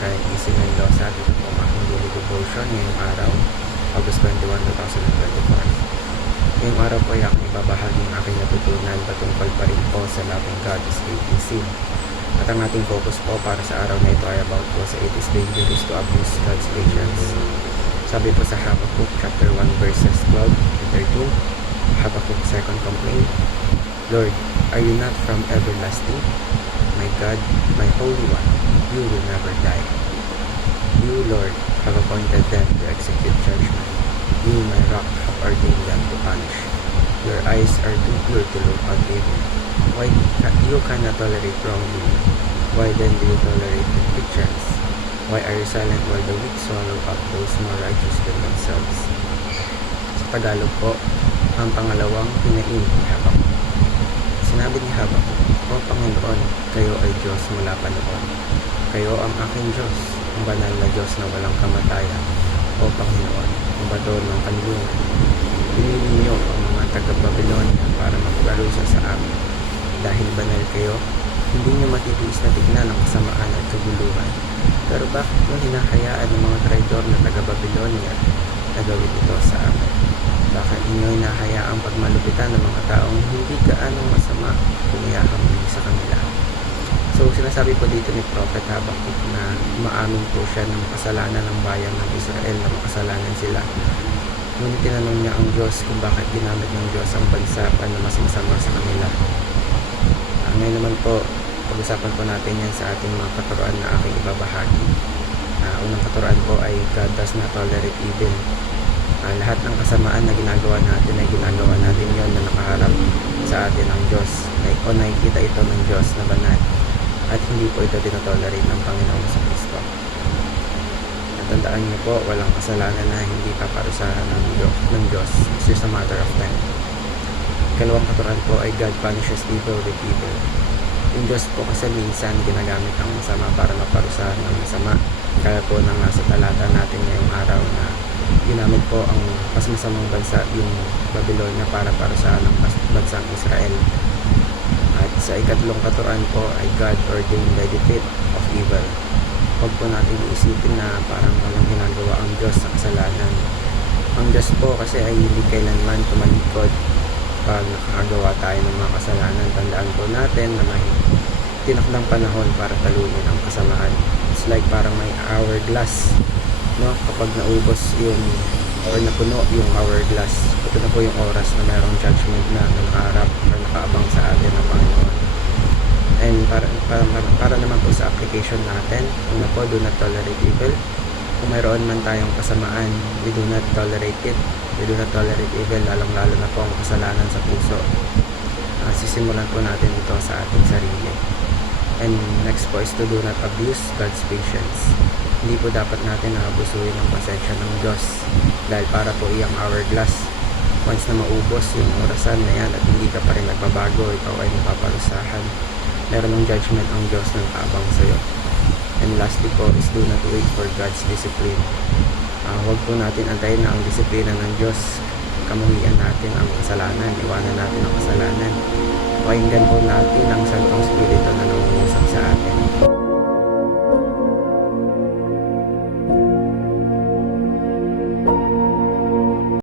Brian Easy Mendoza. Dito po ang aking daily devotion ngayong araw, August 21, 2024. Ngayong araw po ay aking ibabahagi ang aking natutunan patungkol pa rin po sa loving God is ABC. At ang ating focus po para sa araw na ito ay about po sa it is dangerous to abuse God's patience. Sabi po sa Habakkuk chapter 1 verses 12 and 13, Habakkuk 2nd complaint, Lord, are you not from everlasting? My God, my Holy One, you will never die. You, Lord, have appointed them to execute judgment. You, my rock, have ordained them to punish. Your eyes are too pure to look on evil. Why you cannot tolerate wrongdoing? Why then do you tolerate fictions? Why are you silent while the weak swallow up those more righteous than themselves? Sa Tagalog po, ang pangalawang hinaing ni Habakkuk. Sinabi ni Habakkuk, O Panginoon, kayo ay Diyos mula pa noon. Kayo ang aking Diyos, ang banal na Diyos na walang kamatayan. O Panginoon, ang bato ng kanlungan. Pinili niyo ang mga taga-Babylonia para magparusa sa amin. Dahil banal kayo, hindi niyo matitiis na tignan ang kasamaan at kaguluhan. Pero bakit niyo hinahayaan ng mga traidor na taga-Babylonia na gawin ito sa amin? Bakit inyo hinahayaang pagmalupitan ng mga taong hindi gaanong masama kung iahambing sa kanila? So sinasabi po dito ni Prophet Habakkuk na umaamin po siya ng kasalanan ng bayan ng Israel, na makasalanan sila. Ngunit tinanong niya ang Diyos kung bakit ginamit ng Diyos ang bansa na mas masama sa kanila. Ngayon naman po, pag-usapan po natin yan sa ating mga katuruan na aking ibabahagi. Unang katuruan po ay God does not tolerate evil. Lahat ng kasamaan na ginagawa natin ay ginagawa natin yon na nakaharap sa atin ng Diyos, o nakikita ito ng Diyos na banal, at hindi po ito tinotolerate ng Panginoon sa Kristo. At tandaan niyo po, walang kasalanan na hindi paparusahan ng Diyos. It's just a matter of time. Ikalawang katuruan po ay God punishes evil with evil. Yung Diyos po kasi minsan ginagamit ang masama para maparusahan ng masama. Kaya po nang nasa talata natin ngayong araw na ginamit po ang mas masamang bansa, yung Babylonia, para parusahan ng bansang Israel. At sa ikatlong katuruan po ay God ordained the defeat of evil. Huwag po natin iisipin na parang walang ginagawa ang Diyos sa kasalanan. Ang Diyos po kasi ay hindi kailanman tumalikod pag nakakagawa tayo ng mga kasalanan. Tandaan po natin na may tinakdang panahon para talunin ang kasamaan. It's like parang may hourglass, no? Kapag naubos yung or napuno yung hourglass, ito na po yung oras na mayroong judgment na nakaharap or nakaabang sa atin ng Panginoon. And para naman po sa application natin, una po, do not tolerate evil. Kung mayroon man tayong kasamaan, we do not tolerate it. We do not tolerate evil, lalong-lalo na po ang kasalanan sa puso. Sisimulan po natin ito sa ating sarili. And next po is to do not abuse God's patience. Hindi po dapat natin naabusuin ang pasensya ng Diyos, dahil para po iyang hourglass. Once na maubos yung orasan na yan at hindi ka pa rin nagbabago, ikaw ay napaparusahan. Meron ng judgment ang Diyos na nakaabang sa'yo. And lastly po is do not wait for God's discipline. Huwag po natin antayin na ang disiplina ng Diyos. Kamuhian natin ang kasalanan, iwanan natin ang kasalanan. Pakinggan po natin ang Santong Espiritu na nangungusap sa atin.